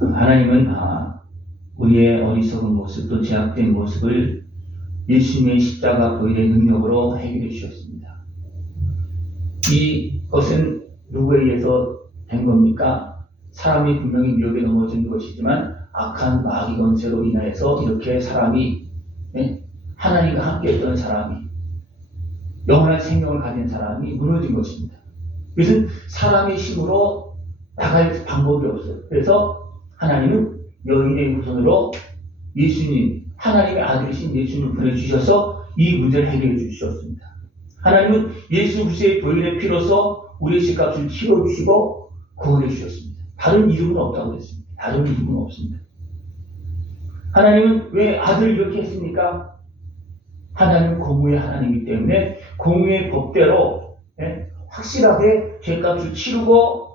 하나님은 우리의 어리석은 모습 또 제약된 모습을 예수님의 십자가 보혈의 능력으로 해결해 주셨습니다. 이것은 누구에 의해서 된 겁니까? 사람이 분명히 미혹에 넘어진 것이지만 악한 마귀 권세로 인하여서 이렇게 사람이 하나님과 함께 했던 사람이 영원한 생명을 가진 사람이 무너진 것입니다. 그것은 사람의 힘으로 나갈 방법이 없어요. 그래서 하나님은 여인의 후손으로 예수님, 하나님의 아들이신 예수님을 보내주셔서 이 문제를 해결해 주셨습니다. 하나님은 예수 그리스도의 보혈의 피로서 우리의 죄값을 치러주시고 구원해 주셨습니다. 다른 이름은 없다고 했습니다. 다른 이름은 없습니다. 하나님은 왜 아들을 이렇게 했습니까? 하나님은 공의의 하나님이기 때문에 공의의 법대로 확실하게 죄값을 치르고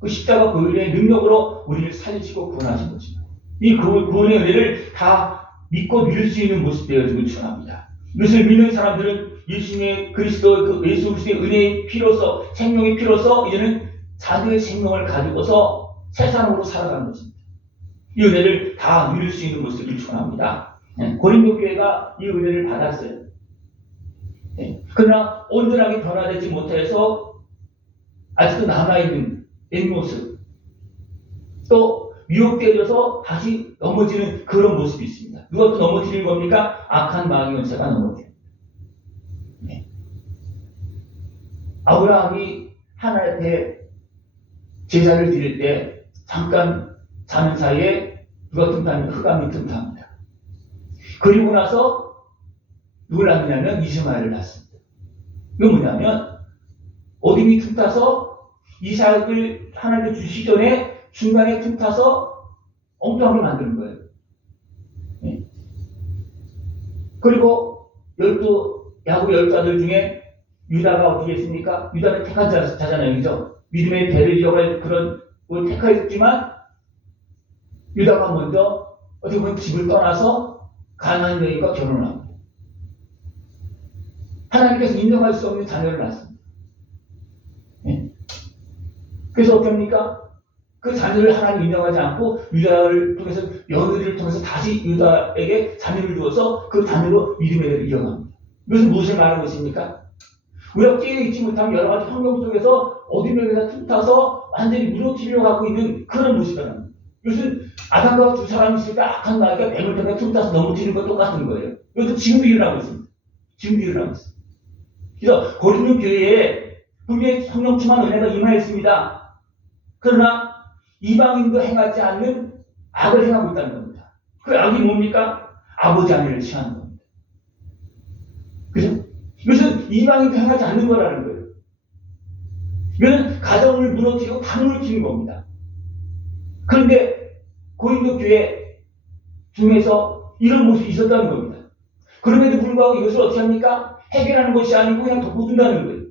그 십자가 보혈의 능력으로 우리를 살리시고 구원하신 것입니다. 이 구원의 은혜를 다 믿고 믿을 수 있는 모습 되어지길 축원합니다. 이것을 믿는 사람들은 예수님의 그리스도 예수 그리스도의 은혜의 피로서 생명의 피로서 이제는 자기의 생명을 가지고서 새 사람으로 살아가는 것입니다. 이 은혜를 다 누릴 수 있는 모습을 축원합니다. 고린도 교회가 이 은혜를 받았어요. 그러나 온전하게 변화되지 못해서 아직도 남아있는 옛모습 또 미혹되어져서 다시 넘어지는 그런 모습이 있습니다. 누가 또 넘어지는 겁니까? 악한 마귀 권세가 넘어져요. 아브라함이 하나님께 제사를 드릴 때 잠깐 자는 사이에 누가 틈탑니까? 흑암이 틈탑니다. 그리고 나서 누굴 낳느냐면 이스마엘을 낳습니다. 이건 뭐냐면 어둠이 틈타서 이삭을 하나님께 주시기 전에 중간에 틈타서 엉뚱하게 만드는 거예요. 그리고 야곱 12아들 중에 유다가 어떻게 했습니까? 유다는 택한 자잖아요. 그죠? 믿음의 배를 이어갈 그런 걸 택하였지만 유다가 먼저 어떻게 보면 집을 떠나서 가나안 여인과 결혼을 합니다. 하나님께서 인정할 수 없는 자녀를 낳습니다. 그래서 어떻습니까? 그 자녀를 하나님 인정하지 않고 유다를 통해서 며느리를 통해서 다시 유다에게 자녀를 주어서 그 자녀로 믿음의 대를 이어갑니다. 이것은 무엇을 말하는 것입니까? 우리가 깨어있지 못하면 여러 가지 환경 속에서 어둠에서 틈타서 완전히 무너뜨리려고 하고 있는 그런 모습이랍니다. 이것은 아담과 두 사람이 있을 때 악한 마귀가 뱀을 통해 틈타서 넘어뜨리는 것 똑같은 거예요. 이것도 지금도 일어나고 있습니다. 지금도 일어나고 있습니다. 그래서 고린도 교회에 분명히 성령 충만 은혜가 임하였습니다. 그러나 이방인도 행하지 않는 악을 행하고 있다는 겁니다. 그 악이 뭡니까? 아버지 아내를 취하는 겁니다. 그죠? 이것은 이방인도 행하지 않는 거라는 거예요. 이것은 가정을 무너뜨리고 다 무너뜨리는 겁니다. 그런데 고린도 교회 중에서 이런 모습이 있었다는 겁니다. 그럼에도 불구하고 이것을 어떻게 합니까? 해결하는 것이 아니고 그냥 덮어둔다는 거예요.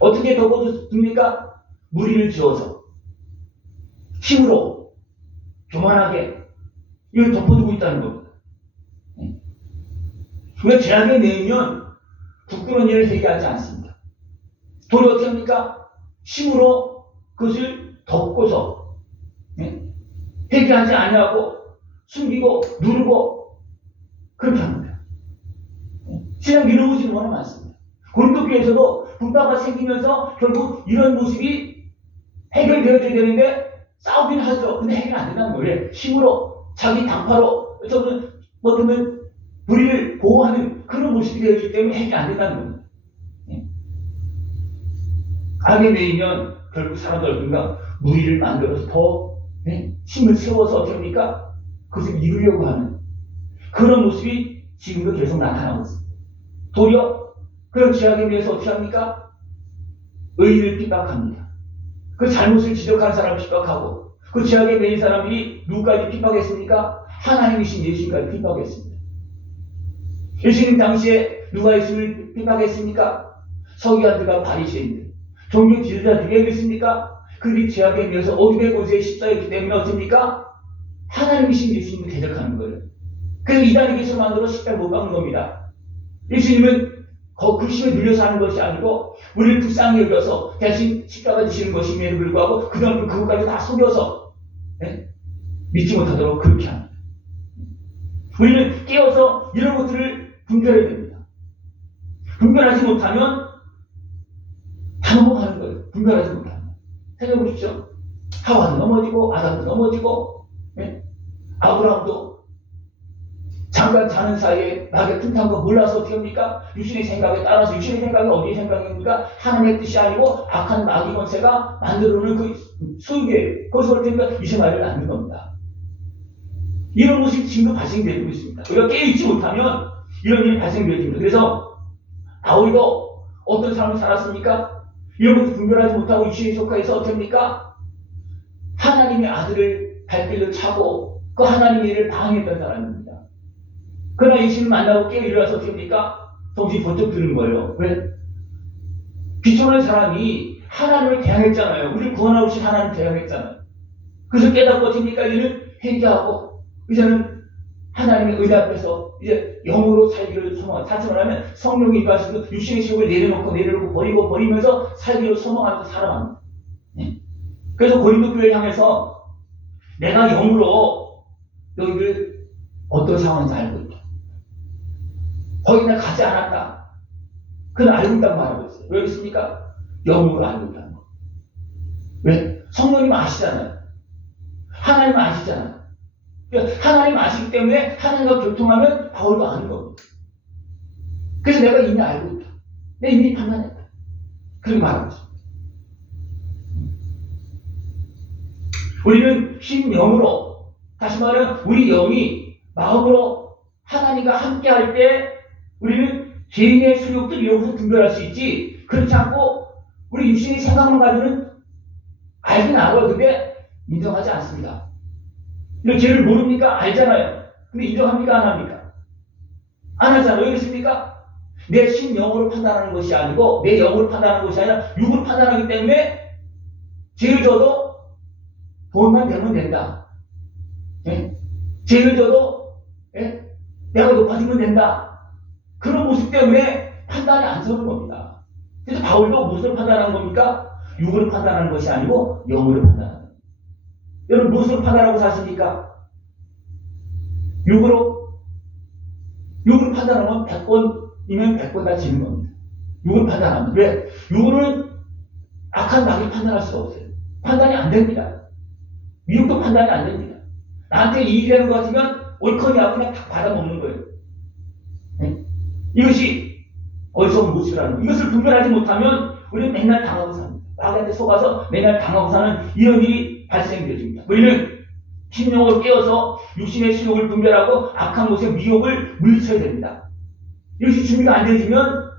어떻게 덮어둡니까? 무리를 지어서 힘으로 교만하게 이걸 덮어두고 있다는 겁니다. 우리가 죄악에 매이면 부끄러운 일을 회개하지 않습니다. 도리어 어떻게 합니까? 힘으로 그것을 덮고서 회개하지 아니하고 숨기고 누르고 그렇게 합니다. 신앙 밀어붙이는 거는 많습니다. 고린도 교회에서도 분파가 생기면서 결국 이런 모습이 해결되어져야 되는데 싸우긴 하죠. 근데 해결 안 된다는 거예요. 힘으로 자기 당파로 어쩌면 우리를 보호하는 그런 모습이 되어지기 때문에 해결 안 된다는 겁니다. 악에 매이면 결국 사람들 누군가 무리를 만들어서 더 힘을 세워서 어떻게 합니까? 그것을 이루려고 하는 그런 모습이 지금도 계속 나타나고 있습니다. 도리어 그런 죄악에 비해서 어떻게 합니까? 의인을 핍박합니다. 그 잘못을 지적한 사람을 핍박하고 그 죄악에 매인 사람들이 누구까지 핍박했습니까? 하나님이신 예수님까지 핍박했습니다. 예수님 당시에 누가 예수를 핍박했습니까? 서기관들과 바리새인들, 종교 지도자들이 왜 그랬습니까? 그들이 죄악에 비해서 어둠의 권세에 십자였기 때문에 어떻습니까? 하나님이신 예수님을 대적하는 거예요. 그래서 이단의 계시를 만들어 십자를 못 박는 겁니다. 예수님은 그 힘에 눌려서 하는 것이 아니고 우리를 불쌍히 여겨서 대신 십자가 지시는 것임에도 불구하고 그다음 그것까지 다 속여서 예? 믿지 못하도록 그렇게 합니다. 우리는 깨어서 이런 것들을 분별해야 됩니다. 분별하지 못하면 다 넘어가는 거예요. 분별하지 못하면. 생각해 보십시오. 하와도 넘어지고 아담도 넘어지고, 예? 아브라함도 잠깐 자는 사이에 낙에 틈탄 거 몰라서 어떻게 합니까? 육신의 생각에 따라서, 육신의 생각이 어디의 생각입니까? 하나님의 뜻이 아니고 악한 마귀 권세가 만들어놓은 그 수익에 거기서 볼 때니까 이스마엘을 낳는 겁니다. 이런 모습이 지금도 발생되고 있습니다. 우리가 깨어있지 못하면 이런 일이 발생되어집니다. 그래서 바울도 어떤 삶을 살았습니까? 이런 것을 분별하지 못하고 육신에 속하여서 어떻게 합니까? 하나님의 아들을 발길로 차고 그 하나님의 일을 방해했던 사람입니다. 그러나 예수님을 만나고 깨어 일어나서 어떻게 합니까? 정신이 번쩍 드는 거예요. 왜? 비천한 사람이 하나님을 대항했잖아요. 우리를 구원하고 오신 하나님을 대항했잖아요. 그래서 깨닫고 어떻게 합니까? 이제는 회개하고 이제는 하나님의 의뢰 앞에서 이제 영으로 살기를 소망하고, 다시 말하면 성령이 임하시고 육신의 시욕을 내려놓고 버리면서 살기를 소망하면서 살아갑니다. 예? 그래서 고린도 교회를 향해서 내가 영으로 너희들 어떤 상황인지 알고 있다. 거기 내가 가지 않았다. 그건 알고 있다고 말하고 있어요. 왜 그렇습니까? 영으로 알고 있다는 거. 왜? 성령님 아시잖아요. 하나님 아시잖아요. 하나님 아시기 때문에 하나님과 교통하면 바울도 아는 겁니다. 그래서 내가 이미 알고 있다. 내가 이미 판단했다. 그렇게 말하고 있습니다. 우리는 신영으로, 다시 말하면 우리 영이 마음으로 하나님과 함께 할 때 우리는 죄인의 수욕들 이런 것을 분별할 수 있지, 그렇지 않고 우리 육신의 생각만 가지고는 알긴 알아요. 근데 인정하지 않습니다. 이런 죄를 모릅니까? 알잖아요. 근데 인정합니까? 안 합니까? 안 하잖아요. 왜 그렇습니까? 내 신영으로 판단하는 것이 아니고 내 영으로 판단하는 것이 아니라 육으로 판단하기 때문에 죄를 져도 돈만 되면 된다. 예? 죄를 져도 예? 내가 높아지면 된다. 그런 모습 때문에 판단이 안 서는 겁니다. 그래서 바울도 무엇을 판단하는 겁니까? 육으로 판단하는 것이 아니고 영으로 판단하는 겁니다. 여러분 무엇으로 판단하고 사십니까? 육으로 판단하면 100번이면 100번 다 지는 겁니다. 육으로 판단하면. 왜? 육으로는 악한 마귀 판단할 수가 없어요. 판단이 안 됩니다. 미국도 판단이 안 됩니다. 나한테 이익이 되는 것 같으면 옳거니하고 그냥 다 받아먹는 거예요. 네? 이것이 어디서 온 모습이라는 거예요. 이것을 분별하지 못하면 우리는 맨날 당하고 삽니다. 마귀한테 속아서 맨날 당하고 사는 이런 일이 발생되어집니다. 우리는 신령으로 깨어서 육신의 수욕을 분별하고 악한 것의 미혹을 물리쳐야 됩니다. 이것이 준비가 안 되어지면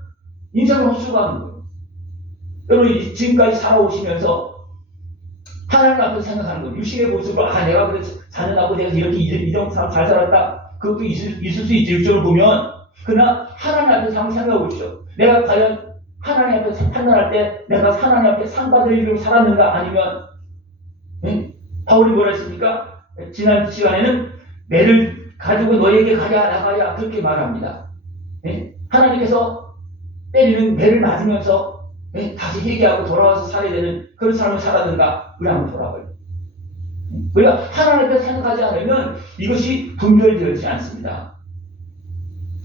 인생을 헛수고하는 거예요. 여러분 지금까지 살아오시면서 하나님 앞에서 생각하는 거예요. 육신의 모습으로 내가 그래 자녀나고 내가 이렇게 이런 사람 잘 살았다. 그것도 있을 수 있지. 육적으로 보면. 그러나 하나님 앞에서 한번 생각해 보십시오. 내가 과연 하나님 앞에서 판단할 때 내가 하나님 앞에 상 받을 일로 살았는가, 아니면 바울이 뭐라 했습니까? 지난 시간에는 매를 가지고 너에게 가랴 나가랴 그렇게 말합니다. 하나님께서 때리는 매를 맞으면서 다시 회개하고 돌아와서 살아야 되는 그런 삶을 살았는가? 우리 한번 돌아봐요. 우리가 하나님 앞에 생각하지 않으면 이것이 분별되지 않습니다.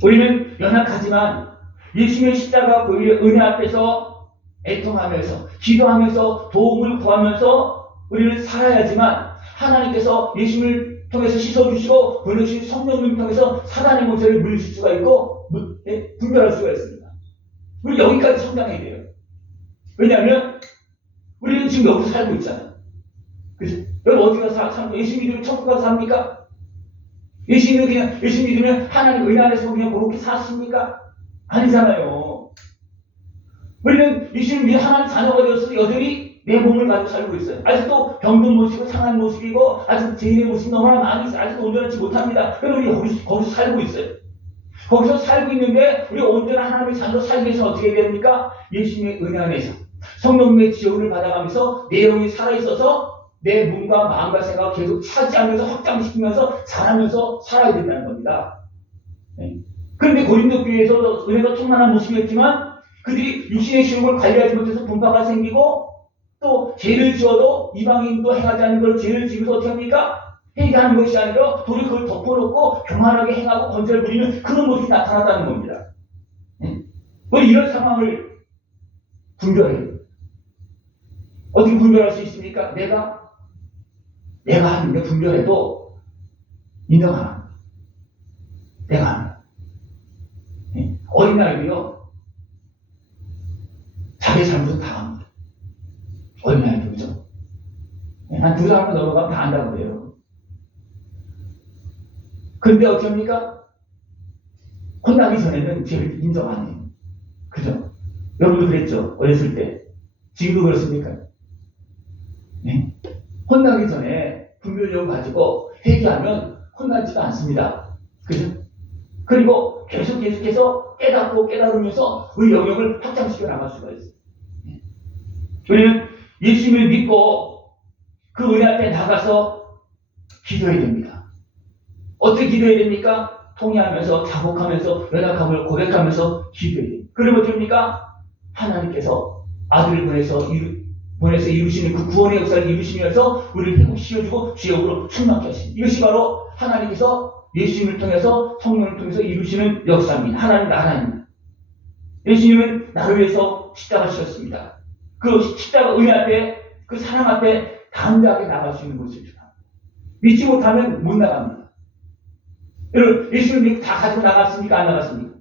우리는 연약하지만 예수님의 십자가 보혈의 은혜 앞에서 애통하면서 기도하면서 도움을 구하면서 우리는 살아야지만 하나님께서 예수님을 통해서 씻어주시고 보내주신 성령님을 통해서 사단의 문제를 물리칠 수가 있고 분별할 수가 있습니다. 우리 여기까지 성장해야 돼요. 왜냐하면 우리는 지금 여기서 살고 있잖아요. 그죠? 여러분 어디 가서 살고 예수 믿으면 천국 가서 삽니까? 예수 믿으면 하나님 은혜 안에서 그냥 그렇게 사십니까? 아니잖아요. 우리는 예수님 믿어 하나님 자녀가 되었을 때 여전히 내 몸을 가지고 살고 있어요. 아직도 병든 모습이고 상한 모습이고 아직 죄인의 모습이 너무나 많이 있어요. 아직도 온전하지 못합니다. 그럼 우리 거기서 살고 있어요. 거기서 살고 있는데 우리가 온전한 하나님의 자녀로 살기 위해서 어떻게 해야 됩니까? 예수님의 은혜 안에서 성령님의 지원을 받아가면서 내 영이 살아있어서 내 몸과 마음과 생각을 계속 차지하면서 확장시키면서 자라면서 살아야 된다는 겁니다. 그런데 고린도 교회에서 은혜가 충만한 모습이었지만 그들이 육신의 시험을 관리하지 못해서 분파가 생기고 또 죄를 지어도 이방인도 행하지 않는 걸 죄를 지어서 어떻게 합니까? 회개하는 것이 아니라 도리어 그걸 덮어놓고 교만하게 행하고 권세를 부리는 그런 모습이 나타났다는 겁니다. 우리 이런 상황을 분별해요. 어떻게 분별할 수 있습니까? 내가 하는 게 분별해도 인정하나? 내가 하나? 어린아이도요, 자기 잘못은 다 합니다. 어린아이도, 그죠? 한 두 사람만 넘어가면 다 안다고 그래요. 근데 어떻게 합니까? 혼나기 전에는 죄를 인정 안 해요. 그죠? 여러분도 그랬죠? 어렸을 때. 지금도 그렇습니까? 네? 혼나기 전에 분별력을 가지고 회개하면 혼나지도 않습니다. 그죠? 그리고 계속해서 깨달으면서 우리 영역을 확장시켜 나갈 수가 있어요. 우리는 예수님을 믿고 그 은혜 앞에 나가서 기도해야 됩니다. 어떻게 기도해야 됩니까? 통회하면서, 자복하면서, 연약함을 고백하면서 기도해야 됩니다. 그러면 됩니까? 하나님께서 아들을 보내서 이루시는 그 구원의 역사를 이루시면서 우리를 회복시켜주고 지역으로 충만케 하십니다. 이것이 바로 하나님께서 예수님을 통해서 성령을 통해서 이루시는 역사입니다. 하나님 나라입니다. 예수님은 나를 위해서 십자가 지셨습니다. 그 십자가 은혜 앞에, 그 사랑 앞에 담대하게 나갈 수 있는 것을 주랍니다. 믿지 못하면 못 나갑니다. 여러분, 예수님을 믿고 다 가지고 나갔습니까? 안 나갔습니까?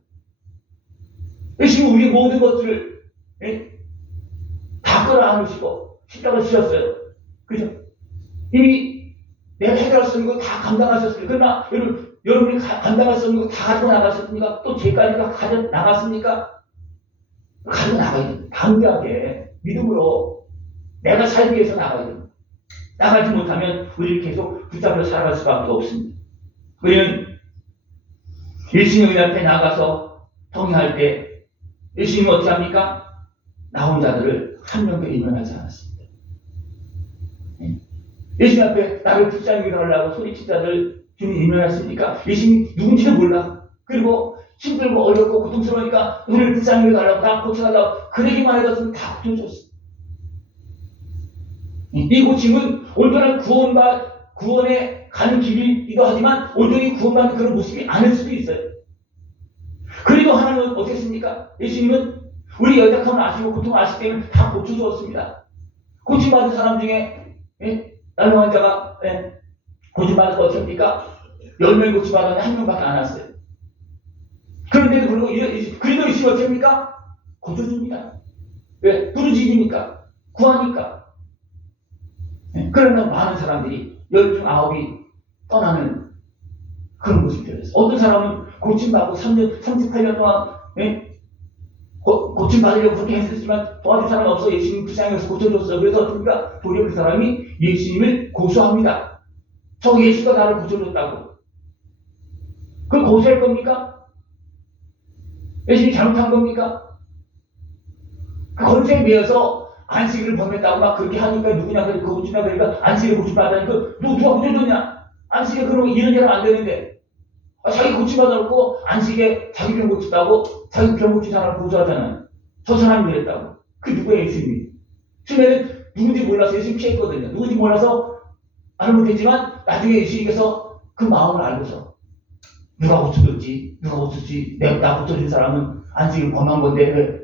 예수님은 우리 모든 것들을 다 끌어안으시고 십자가 지셨어요. 그죠? 이미 내가 해결할 수 있는 거 다 감당하셨어요. 그러나 여러분이 감당할 수 있는 거 다 가지고 나갔습니까? 또 죄까지 가지고 나갔습니까? 가지고 나가야 됩니다. 담대하게 믿음으로 내가 살기 위해서 나가야 됩니다. 나가지 못하면 우리를 계속 붙잡혀 살아갈 수밖에 없습니다. 우리는 예수님 앞에 나가서 통회할 때 예수님은 어떻게 합니까? 나온 자들을 한 명도 임명하지 않았습니다. 예수님 앞에 나를 불쌍히 여기라고 소리친 자들 주님 임명했습니까? 예수님이 누군지는 몰라. 그리고 힘들고 어렵고 고통스러우니까 우리를 불쌍히 여기달라고 다 고쳐달라고 그러기만 해도 다 고쳐줬어. 이 고침은 온전한 구원에 가는 길이기도 하지만 온전히 구원받는 그런 모습이 아닐 수도 있어요. 그래도 하나님은 어땠습니까? 예수님은 우리 연약함을 아시고 고통을 아시기 때문에 다 고쳐주었습니다. 고침받은 사람 중에 날롱한 자가 고침받은 어떻습니까? 10명 고침받았는데 한 명밖에 안 왔어요. 그런데도 불구하고 그래도 예수님은 어떻습니까? 고쳐줍니다. 왜? 부르짖으니까 구하니까. 그러나 많은 사람들이 10중 9이 떠나는 그런 모습이 되었어요. 어떤 사람은 고침받고 38년 동안 고침받으려고 그렇게 했었지만 도와줄 사람이 없어. 예수님 불쌍해서 고쳐줬어. 그래서 어떻습니까? 도리어 그 사람이 예수님을 고소합니다. 저 예수가 나를 고쳐줬다고. 그걸 고소할 겁니까? 예수님이 잘못한 겁니까? 그 건세에 매여서 안식일을 범했다고 막 그렇게 하니까 누구냐 그거 고치냐 그러니까 안식일 고침받으니까 누가 고쳐줬냐? 안식일 그러면 이런 일은 안 되는데 자기 고침받아놓고 안식에 자기 병 고쳤다고 자기 병 고친 사람을 고소하잖아요. 저 사람이 그랬다고. 그 누구예요? 예수님이. 처음에는 누군지 몰라서 예수님 피했거든요. 누군지 몰라서 말을 못했지만 나중에 예수님께서 그 마음을 알고서 누가 고쳐줬지? 나 고쳐준 사람은 안식일 범한 건데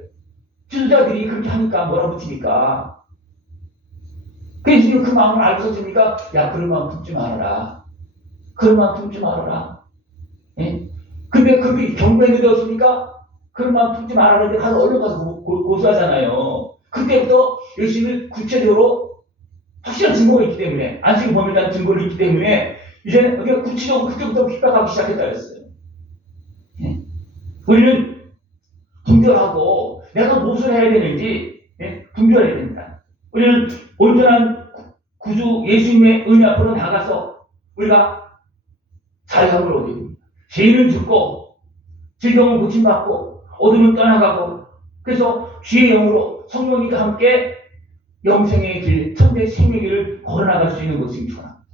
지도자들이 그렇게 하니까 몰아붙이니까 그래서 예수님은 그 마음을 알고서 줍니까? 야, 그런 마음 품지 말아라. 그런 마음 품지 말아라. 근데 그렇게 경고했는데 어떻습니까? 그런 마음 품지 말아라는데 가서 얼른 가서 고소하잖아요. 그때부터 예수님은 구체적으로 확실한 증거가 있기 때문에 안식일 범했다는 증거가 있기 때문에 이제는 우리가 구체적으로 그때부터 핍박하기 시작했다 했어요. 우리는 분별하고 내가 무엇을 해야 되는지 분별해야 됩니다. 우리는 온전한 구주 예수님의 은혜 앞으로 나가서 우리가 자유함을 얻어야 됩니다. 죄는 죽고 질병은 고침받고 어둠은 떠나가고 그래서 주의 영으로 성령님과 함께 영생의 길, 천대 생명의 길을 걸어나갈 수 있는 것이 중요합니다.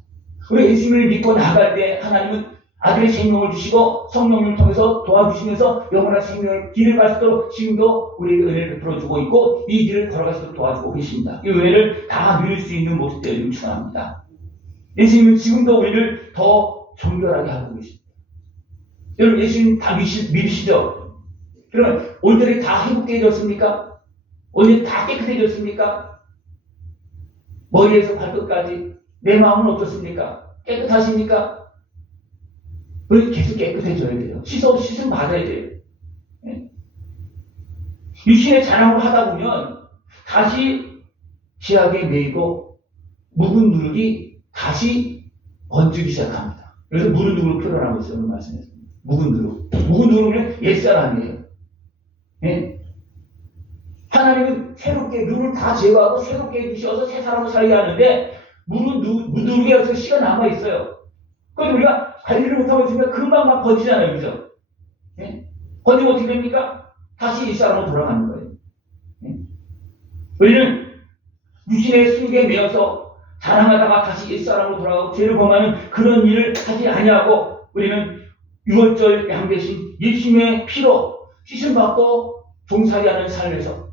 우리 예수님을 믿고 나갈 때 하나님은 아들의 생명을 주시고 성령을 통해서 도와주시면서 영원한 생명을 길을 갈 수 있도록 지금도 우리에게 은혜를 베풀어주고 있고 이 길을 걸어갈 수 있도록 도와주고 계십니다. 이 은혜를 다 누릴 수 있는 모습들을 축원합니다. 예수님은 지금도 우리를 더 정결하게 하고 계십니다. 여러분 예수님 다 믿으시죠? 그러면 오늘들이 다 회복되어졌습니까? 오늘 다 깨끗해졌습니까? 머리에서 발끝까지 내 마음은 어떻습니까? 깨끗하십니까? 우리 계속 깨끗해져야 돼요. 씻음 받아야 돼요. 네. 육신의 자랑을 하다 보면 다시 죄악에 매이고 묵은 누룩이 다시 번지기 시작합니다. 그래서 묵은 누룩을 표현하고 있어요. 오늘 말씀에서. 묵은 누룩. 묵은 누룩은 옛사람이에요. 네. 하나님은 새롭게 누룩을 다 제거하고 새롭게 해주셔서 새 사람으로 살게 하는데 누룩에 어서 씨가 남아있어요. 그래서 우리가 관리를 못하고 있으면 금방 막 번지잖아요. 그죠? 예? 번지면 어떻게 됩니까? 다시 이 사람으로 돌아가는 거예요. 예? 우리는 유신의 순기에 매여서 자랑하다가 다시 이 사람으로 돌아가고 죄를 범하는 그런 일을 하지 아니하고 우리는 6월절 양 대신 예수님의 피로 씻음받고 종살이하는 삶에서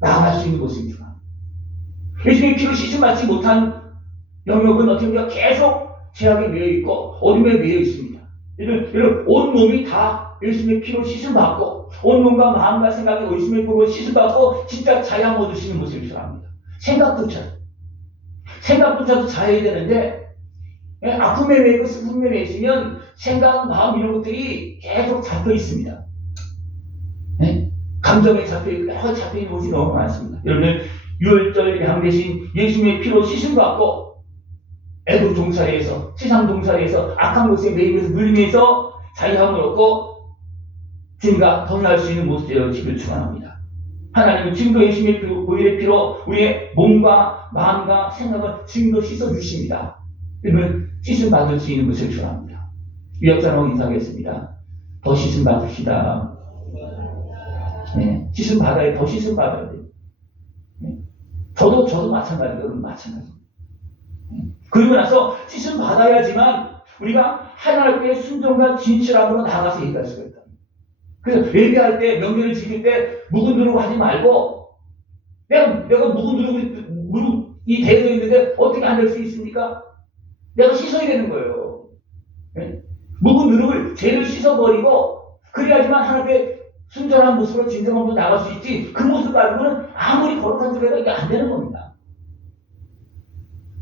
나아갈 수 있는 것입니다. 예수님의 피로 씻음받지 못한 영역은 어떻게 보면 계속 죄악에 매여 있고 어둠에 매여 있습니다. 여러분 온 몸이 다 예수님의 피로 씻음받고 온 몸과 마음과 생각이 예수님의 피로 씻음받고 진짜 자양 얻으시는 모습을 좋아합니다. 생각조차도 자해야 되는데 아픔에 매여 있고 슬픔에 매여 있으면 생각, 마음 이런 것들이 계속 잡혀 있습니다. 감정에 잡혀있는 것이 너무 많습니다. 여러분 6월절 양 대신 예수님의 피로 씻음받고 애국 종살이에서 세상 종살이에서 악한 곳에 매이면서 물리면서 자유함을 얻고 주님과 동행할 수 있는 모습들을 지금 축원합니다. 하나님은 지금도 예수님의 피로, 보혈의 피로 우리의 몸과 마음과 생각을 지금도 씻어주십니다. 그러면 씻음 받을 수 있는 것을 축원합니다. 유역자로 인사하겠습니다. 더 씻음 받읍시다. 네, 씻음 받아야 더 씻음 받아야 돼요. 네. 저도 마찬가지예요. 마찬가지. 그리고 나서 씻음 받아야지만 우리가 하나님께 순종과 진실함으로 나아가서 얘기할 수가 있다. 그래서 예배할 때 명절을 지킬 때 묵은 누룩 하지 말고 내가 묵은 누룩이 되어져 있는데 어떻게 안 될 수 있습니까? 내가 씻어야 되는 거예요. 네? 묵은 누룩을 죄를 씻어버리고 그래야지만 하나님께 순전한 모습으로 진정한 모습으로 나갈 수 있지 그 모습 가지고는 아무리 거룩한 소리가 이게 안 되는 겁니다.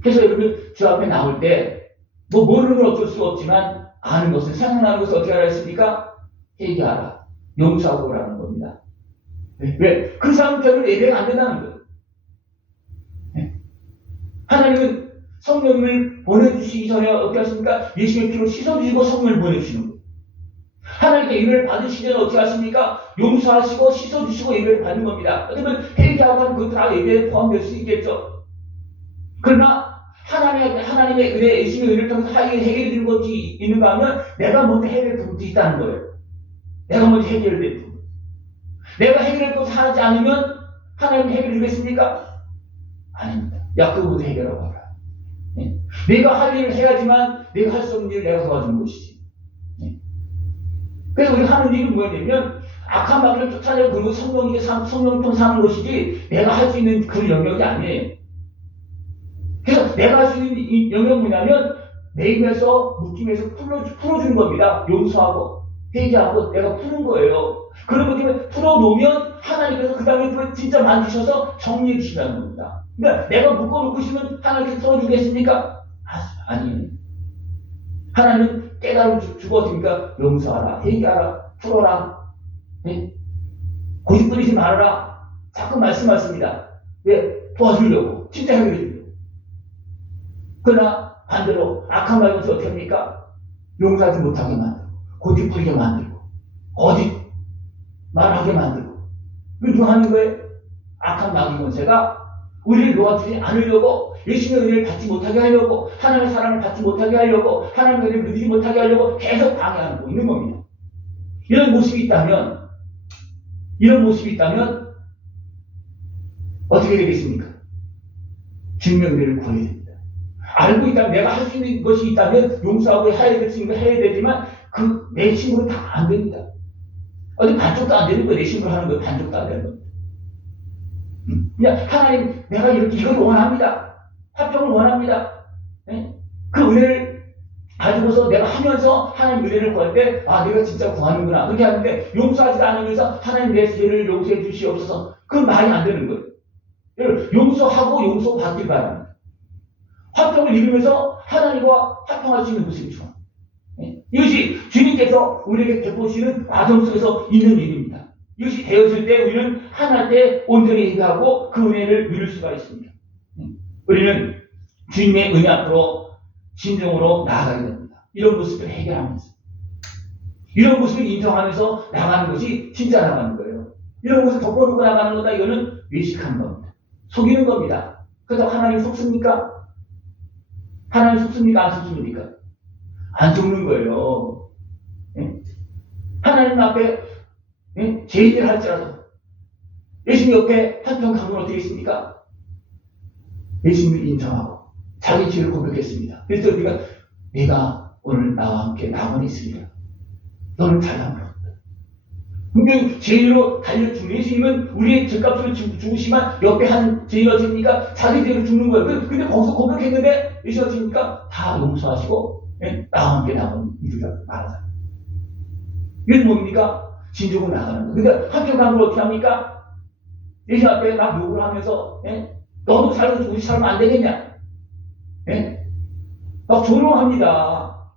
그래서 여러분 주 앞에 나올 때 뭐 모르는 건 어쩔 수 없지만 아는 것은 생각나는 것을 어떻게 하라 했습니까? 얘기하라. 용서하고 오라는 겁니다. 왜? 그 상태로 예배가 안 된다는 거예요. 하나님은 성령을 보내주시기 전에 어떻게 하십니까? 예수님의 피로 씻어주시고 성령을 보내주시는 거예요. 하나님께 예배를 받으시기 전에 어떻게 하십니까? 용서하시고 씻어주시고 예배를 받는 겁니다. 어쩌면 회개하고 하는 것도 다 예배에 포함될 수 있겠죠. 그러나 하나님의 은혜, 예수님의 은혜를 통해서 해결이 되는 것이 있는가 하면 내가 먼저 해결될 부분도 있다는 거예요. 내가 먼저 해결될 부분. 내가 해결할 것을 하지 않으면 하나님 해결해 주겠습니까? 아닙니다. 야고보도 해결하고 하라. 네. 내가 할 일을 해야지만 내가 할 수 없는 일을 내가 도와주는 것이지. 네. 그래서 우리가 하는 일은 뭐냐면 악한 마귀를 쫓아내고 그리고 성령을 통해 사는 것이지 내가 할 수 있는 그 영역이 아니에요. 그래서 내가 할 수 있는 이 영역은 뭐냐면 매임에서 묶임에서 풀어주는 겁니다. 용서하고 회개하고 내가 푸는 거예요. 그런 것 때문에 풀어놓으면 하나님께서 그 다음에 진짜 만지셔서 정리해 주신다는 겁니다. 그러니까 내가 묶어놓고 있으면 하나님께서 풀어주겠습니까? 아니에요. 하나님은 깨달음 주고 어떻습니까? 용서하라, 회개하라, 풀어라, 네? 고집부리지 말아라. 자꾸 말씀하십니다. 왜? 도와주려고. 진짜 해결해 주려고. 그러나 반대로 악한 말은 어떻게 합니까? 용서하지 못하게 만들고 고집부리게 만들고 거짓 말하게 만들고 이거 누가 하는 거예요? 악한 마귀 권세가 우리를 놓아주지 않으려고 예수님의 은혜를 받지 못하게 하려고 하나님의 사랑을 받지 못하게 하려고 하나님의 은혜를 누리지 못하게 하려고 계속 방해하고 있는 겁니다. 이런 모습이 있다면 어떻게 되겠습니까? 증명대를 구해야 됩니다. 알고 있다면, 내가 할 수 있는 것이 있다면 용서하고 해야 될 수 있는 거 해야 되지만 내 힘으로 다 안 됩니다. 어디 반쪽도 안 되는 거예요. 내 힘으로 하는 거예요. 반쪽도 안 되는 거예요. 그냥 하나님, 내가 이걸 원합니다. 화평을 원합니다. 네? 그 은혜를 가지고서 내가 하면서 하나님 은혜를 구할 때, 내가 진짜 구하는구나. 그렇게 하는데 용서하지도 않으면서 하나님 내 죄를 용서해 주시옵소서. 그건 말이 안 되는 거예요. 용서하고 용서받길 바랍니다. 화평을 이루면서 하나님과 화평할 수 있는 모습이 좋아. 이것이 주님께서 우리에게 베푸시는 과정 속에서 있는 일입니다. 이것이 되어질 때 우리는 하나님 때 온전히 회개하고 그 은혜를 누릴 수가 있습니다. 우리는 주님의 은혜 앞으로 진정으로 나아가야 됩니다. 이런 모습을 해결하면서, 이런 모습을 인정하면서 나가는 것이 진짜 나가는 거예요. 이런 것을 덮어두고 나가는 거다. 이거는 외식하는 겁니다. 속이는 겁니다. 그래서 하나님 속습니까? 하나님 속습니까? 안 속습니까? 안 속는 거예요. 하나님 앞에 죄인을 할지라도 예수님 옆에 한평 강은 어떻게 있습니까? 예수님을 인정하고 자기 죄를 고백했습니다. 그래서 우리가 내가 오늘 나와 함께 낙원에 있으리라. 너는 잘난 것. 분명히 죄인으로 달려주는 예수님은 우리의 죄값을 죽으시면 옆에 한 죄인 어떻습니까? 자기 죄로 죽는 거예요. 근데 거기서 고백했는데 예수님 어떻습니까? 다 용서하시고 나와 함께 낙원에 이르라 말하자. 이건 뭡니까? 진정으로 나가는 거예요. 근데 한평 강을 어떻게 합니까? 예수님 앞에 막 욕을 하면서 너도 살고 우리 살면 안 되겠냐? 막 조롱합니다.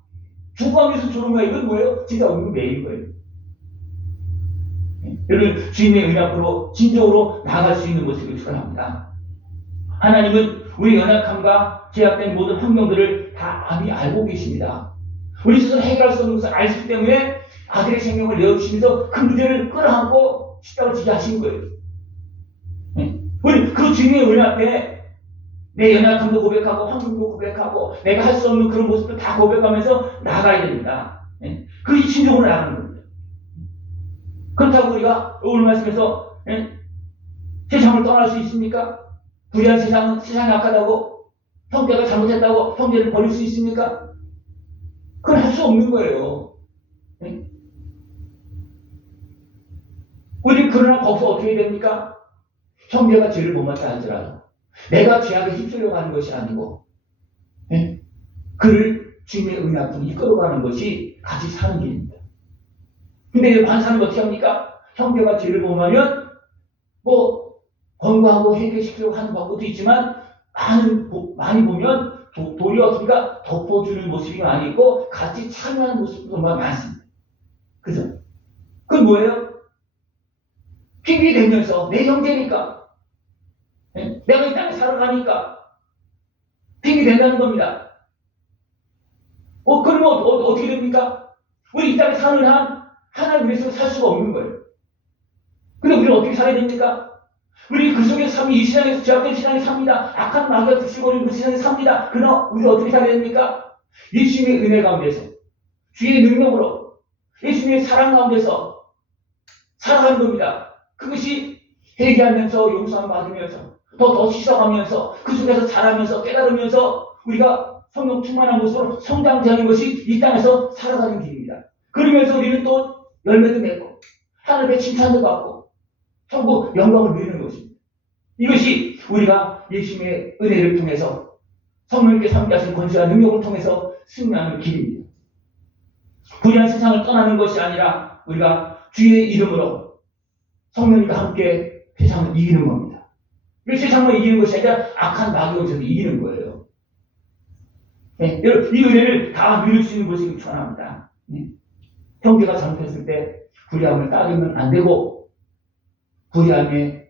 죽어가면서 조롱해요. 이건 뭐예요? 진짜 얼굴 매인 거예요. 여러분, 주님의 은혜 앞으로 진정으로 나아갈 수 있는 모습을 축원합니다. 하나님은 우리 연약함과 제약된 모든 환경들을 다 많이 알고 계십니다. 우리 스스로 해결할 수 없는 것을 알기 때문에 아들의 생명을 내어주시면서 그 문제를 끌어안고 십자가를 지게 하신 거예요. 우리 그 주님의 은혜 앞에 내 연약함도 고백하고 환경도 고백하고 내가 할 수 없는 그런 모습도 다 고백하면서 나가야 됩니다. 그게 진정으로 나가는 겁니다. 그렇다고 우리가 오늘 말씀에서 세상을 떠날 수 있습니까? 불의한 세상이 악하다고 형제가 잘못했다고 형제를 버릴 수 있습니까? 그건 할 수 없는 거예요. 우리 그러나 거기서 어떻게 됩니까? 형제가 죄를 못 맞다 할지라도 내가 죄악에 휩쓸려 가는 것이 아니고 그를 주님의 은혜 앞으로 이끌어가는 것이 같이 사는 길입니다. 근데 반사는 어떻게 합니까? 형제가 죄를 범하면 권고하고 해결시키려고 하는 방법도 있지만 많이 보면 도리어 어떻게가 덮어주는 모습이 많이 있고 같이 참여하는 모습도 많습니다. 그죠? 그건 뭐예요? 핑계 대면서 내 형제니까 내가 이 땅에 살아가니까 핑계 대다는 겁니다. 그러면 어떻게 됩니까? 우리 이 땅에 사는 한 하나님 위해서 살 수가 없는 거예요. 근데 우리는 어떻게 살아야 됩니까? 우리 그 속에 삶이 이 세상에서 죄악된 세상에 삽니다. 악한 마귀가 득실거리는 그 세상에 삽니다. 그러나 우리는 어떻게 살아야 됩니까? 예수님의 은혜 가운데서 주의 능력으로 예수님의 사랑 가운데서 살아가는 겁니다. 그것이 회개하면서 용서함 받으면서 더 씻어가면서 그 속에서 자라면서 깨달으면서 우리가 성령 충만한 모습으로 성장되는 것이 이 땅에서 살아가는 길입니다. 그러면서 우리는 또 열매도 맺고 하늘의 칭찬도 받고 천국 영광을 누리는 것입니다. 이것이 우리가 예수님의 은혜를 통해서 성령님께서 함께 하신 권세와 능력을 통해서 승리하는 길입니다. 불의한 세상을 떠나는 것이 아니라 우리가 주의 이름으로 성령님과 함께 세상을 이기는 겁니다. 이 세상을 이기는 것이 아니라 악한 마귀를 이기는 거예요. 여러분, 이 은혜를 다 누릴 수 있는 것이 축원합니다. 형제가 잘못했을 때 불의함을 따르면 안 되고 불의함에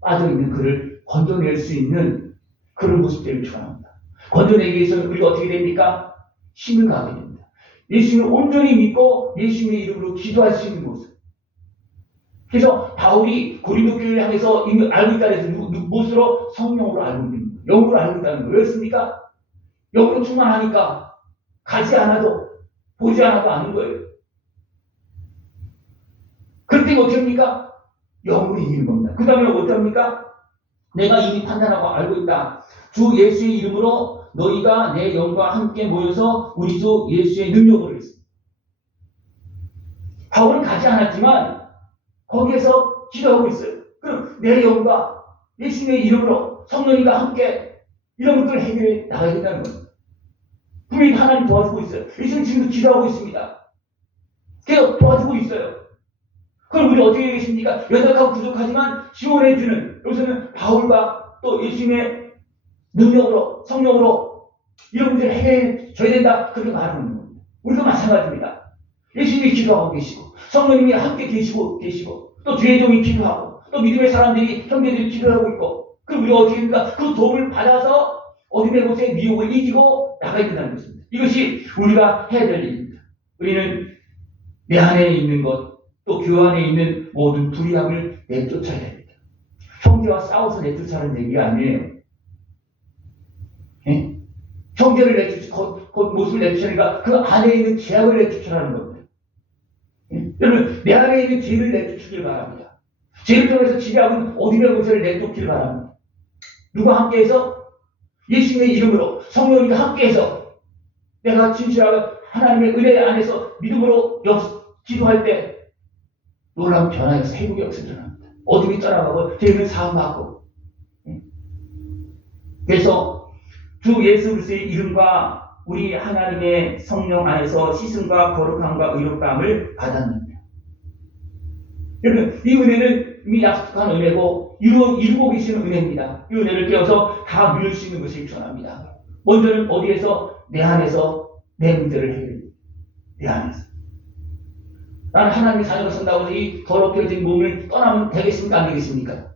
빠져있는 그를 건져낼 수 있는 그런 모습들을 축원합니다. 건져내기 위해서는 우리가 어떻게 됩니까? 힘을 가게 됩니다. 예수님을 온전히 믿고 예수님의 이름으로 기도할 수 있는 모습. 그래서 바울이 고린도 교회를 향해서 이미 알고 있다는 해서 무엇으로? 성령으로 알고 있는 거예요. 영으로 알고 있다는 거예요. 왜였습니까? 영으로 충만하니까 가지 않아도 보지 않아도 아는 거예요. 그때 어떻게 합니까? 영으로 이기는 겁니다. 그 다음에 어떻게 합니까? 내가 이미 판단하고 알고 있다. 주 예수의 이름으로 너희가 내 영과 함께 모여서 우리 주 예수의 능력으로 했습니다. 바울은 가지 않았지만 거기에서 기도하고 있어요. 그럼 내 영과 예수님의 이름으로 성령님과 함께 이런 것들을 해결해 나가야 된다는 겁니다. 분명히 하나님 도와주고 있어요. 예수님 지금도 기도하고 있습니다. 계속 도와주고 있어요. 그럼 우리 어떻게 되겠습니까? 연약하고 부족하지만 지원해주는, 여기서는 바울과 또 예수님의 능력으로, 성령으로 이런 문제를 해결해 줘야 된다. 그렇게 말하는 겁니다. 우리도 마찬가지입니다. 예수님이 기도하고 계시고, 성령님이 함께 계시고, 또 주의 종이 기도하고, 또 믿음의 사람들이, 형제들이 기도하고 있고, 그럼 우리가 어떻게 됩니까? 그 도움을 받아서 어둠의 곳에 미혹을 이기고 나가야 된다는 것입니다. 이것이 우리가 해야 될 일입니다. 우리는 내 안에 있는 것, 또 교 안에 있는 모든 불의함을 내쫓아야 됩니다. 형제와 싸워서 내쫓아는 얘기가 아니에요. 예? 형제를 모습을 내쫓으니까 그 안에 있는 죄악을 내쫓으라는 겁니다. 예? 여러분, 내 안에 있는 죄를 내쫓기를 바랍니다. 죄를 통해서 지배하는 어둠의 권세를 내쫓기를 바랍니다. 누가 함께해서? 예수님의 이름으로 성령님과 함께해서 내가 진실하게 하나님의 은혜 안에서 믿음으로 기도할 때 놀라운 변화에서 회복이 없어집니다. 어둠이 떠나가고 죄는 사함하고. 그래서 주 예수 그리스도의 이름과 우리 하나님의 성령 안에서 씻음과 거룩함과 의롭다함을 받았는데, 여러분, 이 은혜는 이미 약속한 은혜고 이루고 계시는 은혜입니다. 이 은혜를 깨어서 다 누릴 수 있는 것이 전합니다. 먼저는 어디에서? 내 안에서 내 문제를 해결합니다. 내 안에서. 나는 하나님의 자녀로 산다고 해서 이 더럽혀진 몸을 떠나면 되겠습니까? 안 되겠습니까?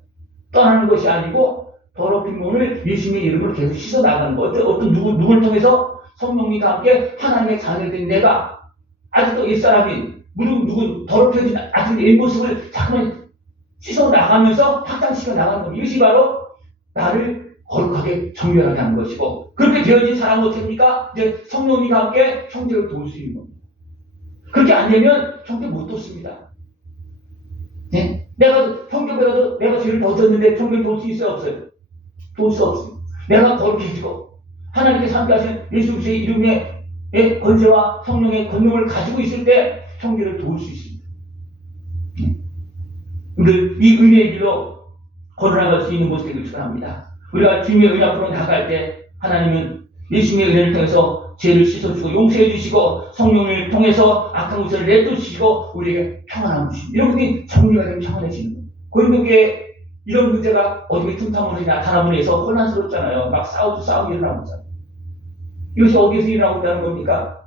떠나는 것이 아니고 더럽힌 몸을 예수님의 이름으로 계속 씻어 나가는 것. 누굴 통해서? 성령님과 함께 하나님의 자녀된 내가 아직도 옛사람인 누군 더럽혀진 아직 옛 모습을 자꾸만 씻어 나가면서 확장시켜 나가는 겁니다. 이것이 바로 나를 거룩하게 정결하게 하는 것이고, 그렇게 되어진 사람은 어떻습니까? 이제 성령님과 함께 형제를 도울 수 있는 겁니다. 그렇게 안 되면 형제 못 돕습니다. 네? 내가 형제보다도 내가 죄를 더 졌는데 형제를 도울 수 있어요? 없어요? 도울 수 없습니다. 내가 거룩해지고 하나님께서 함께 하신 예수 그리스도의 이름의 권세와 성령의 권능을 가지고 있을 때 형제를 도울 수 있습니다. 이 은혜의 길로 걸어나갈 수 있는 모습이 되길 축원합니다. 우리가 주님의 은혜 앞으로 나갈 때 하나님은 예수님의 은혜를 통해서 죄를 씻어주고 용서해 주시고 성령을 통해서 악한 것을 내쫓으시고 우리에게 평안함을 주십니다. 이런 것들이 정리가 되면 평안해지는 겁니다. 고린도교회 이런 문제가 어둠의 틈탕으로 나타나면 해서 혼란스럽잖아요. 막 싸우고 일어나고 있잖아요. 이것이 어디에서 일어나고 있다는 겁니까?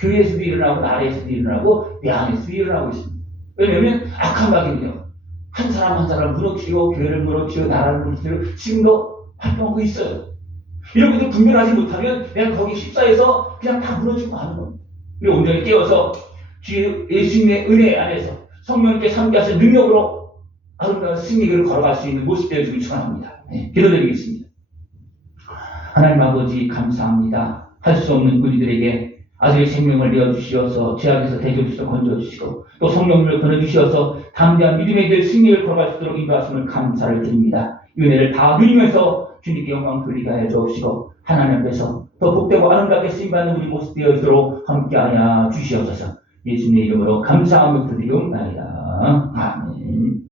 교회에서도 일어나고 아래에서도 일어나고 내 안에서도 일어나고 있습니다. 왜냐하면 악한 마귀는요, 한 사람 한 사람을 무너뜨리고 교회를 무너뜨리고 나라를 무너뜨리고 지금도 활동하고 있어요. 이런 것들 분별하지 못하면 내가 거기 휩싸여서 그냥 다 무너지고 마는 겁니다. 우리 온전히 깨어서 주 예수님의 은혜 안에서 성령님께 함께하신 능력으로 아름다운 승리를 걸어갈 수 있는 모습 되어주길 축원합니다. 네, 기도드리겠습니다. 하나님 아버지 감사합니다. 할 수 없는 우리들에게 아들의 생명을 내어주시어서 죄악에서 대적해서 건져주시고 또 성령을 보내주시어서 담대한 믿음의 길 승리를 걸어갈 수 있도록 인도하심을 감사를 드립니다. 이 은혜를 다 누리면서 주님께 영광 돌리게 하여 주옵시고 하나님 앞에서 더 복되고 아름답게 쓰임받는 우리 모습 되어지도록 함께하여 주시옵소서. 예수님의 이름으로 감사하며 드리옵나이다. 아멘.